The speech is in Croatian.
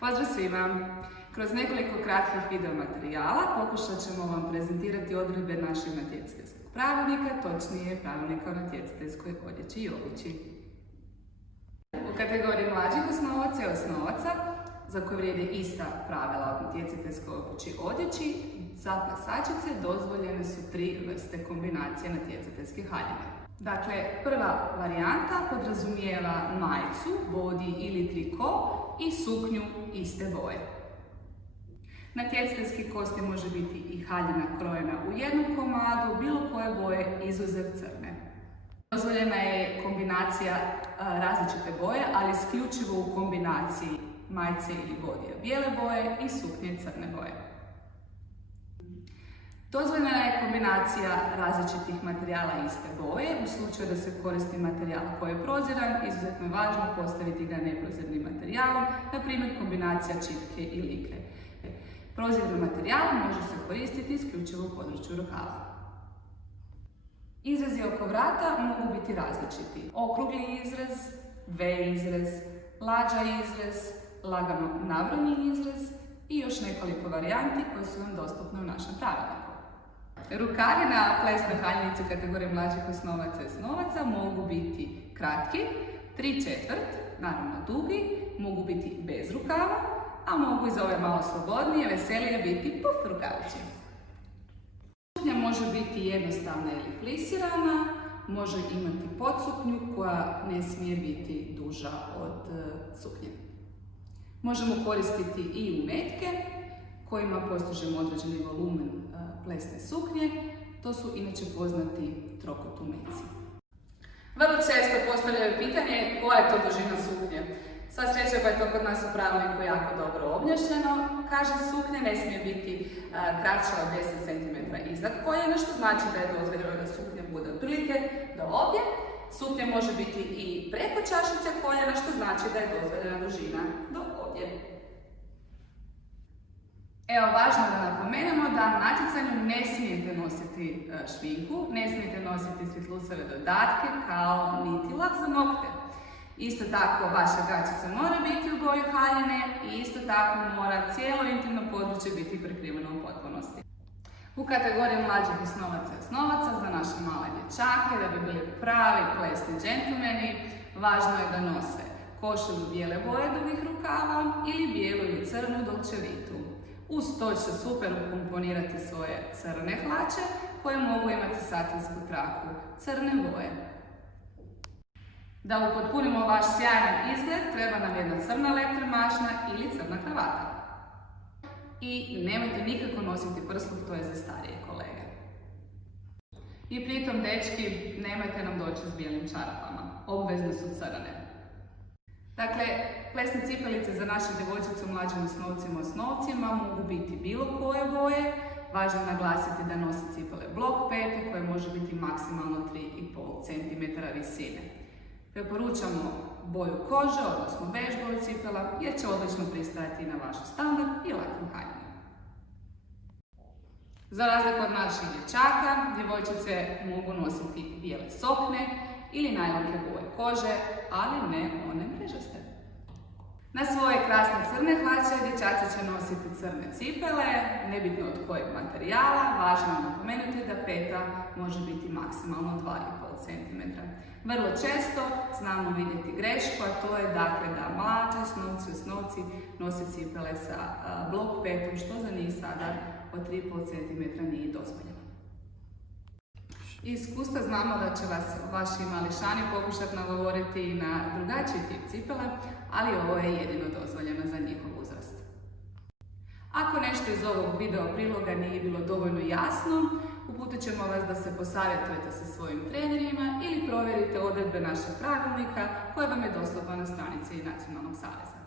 Pozdrav svima! Kroz nekoliko kratkih video materijala pokušat ćemo vam prezentirati odredbe našeg natjecateljskog pravilnika, točnije pravilnika o natjecateljskoj odjeći i obući. U kategoriji mlađih osnovaca i osnovaca, za koje vrijede ista pravila o natjecateljskoj obući i odjeći, za plesačice dozvoljene su 3 vrste kombinacije natjecateljske haljine. Dakle, prva varijanta podrazumijeva majicu, bodi ili triko i suknju iste boje. Natjecateljski kostim može biti i haljina krojena u jednom komadu, bilo koje boje izuzev crne. Dozvoljena je kombinacija različite boje, ali isključivo u kombinaciji majice ili bodija bijele boje i suknje crne boje. Dozvoljena je kombinacija različitih materijala iste boje. U slučaju da se koristi materijal koji je proziran, izuzetno je važno postaviti ga neprozirnim materijalom, na primjer kombinacija čipke i likre. Prozirni materijal može se koristiti isključivo u području rukava. Izrazi oko vrata mogu biti različiti. Okrugli izrez, V izrez, lađa izrez, lagano nabrani izrez i još nekoliko varijanti koje su vam dostupne u našem pravilniku. Rukavi na plesnoj haljinici kategorije mlađih osnovaca i osnovaca mogu biti kratki, 3/4, naravno dugi, mogu biti bez rukava, a mogu i za ove malo slobodnije, veselije biti puf rukavići. Suknja može biti jednostavna ili plisirana, može imati podsuknju koja ne smije biti duža od suknje. Možemo koristiti i umetke kojima postižemo određeni volumen plesne suknje. To su inače poznati trokut umeci. Vrlo često postavljaju pitanje koja je to dužina suknje. Sva sreća pa je to kod nas u pravilniku jako dobro objašnjeno. Kaže, suknja ne smije biti kraća od 10 cm iznad koljena, što znači da je dozvoljeno da suknja bude otprilike do ovdje. Suknja može biti i preko čašice koljena, što znači da je dozvoljena dužina do ovdje. Evo, važno je da napomenemo da na natjecanju ne smijete nositi šminku, ne smijete nositi svjetlusave dodatke kao niti lak za nokte. Isto tako, vaša gaćica mora biti u boji haljine i isto tako mora cijelo intimno područje biti prekriveno u potpunosti. U kategoriji mlađih osnovaca i osnovaca za naše male dječake, da bi bili pravi plesni džentlmeni, važno je da nose košulju bijele boje dugih rukava ili bijelu ili crnu dolčevitu. Uz to će super ukomponirati svoje crne hlače koje mogu imati satinsku traku crne boje. Da upotpunimo vaš sjajan izgled, treba nam jedna crna leptir mašna ili crna kravata. I nemojte nikako nositi prsluk, to je za starije kolege. I pritom, dečki, nemojte nam doći s bijelim čarapama, obvezne su crne. Dakle, plesne cipelice za naše djevojčice u mlađim osnovcima mogu biti bilo koje boje. Važno je naglasiti da nose cipele blok pete koje može biti maksimalno 3,5 cm visine. Preporučamo boju kože, odnosno bež boju cipela, jer će odlično pristajati na vaš standard i laku haljinu. Za razliku od naših dječaka, djevojčice mogu nositi bijele sokne ili najlonke boje kože, ali ne one mrežaste. Na svoje krasne crne hlače dječaci će nositi crne cipele, nebitno od kojeg materijala. Važno je napomenuti da peta može biti maksimalno 2,5 cm. Vrlo često znamo vidjeti grešku, a to je dakle da mlađe osnovci nose cipele sa blok petom, što za njih sada od 3,5 cm nije dozvoljeno. Iz iskustva znamo da će vas vaši mališani pokušati nagovoriti na drugačiji tip cipela, ali ovo je jedino dozvoljeno za njihov uzrast. Ako nešto iz ovog video priloga nije bilo dovoljno jasno, uputit ćemo vas da se posavjetujete sa svojim trenerima ili provjerite odredbe našeg pravilnika koje vam je dostupno na stranici Nacionalnog saveza.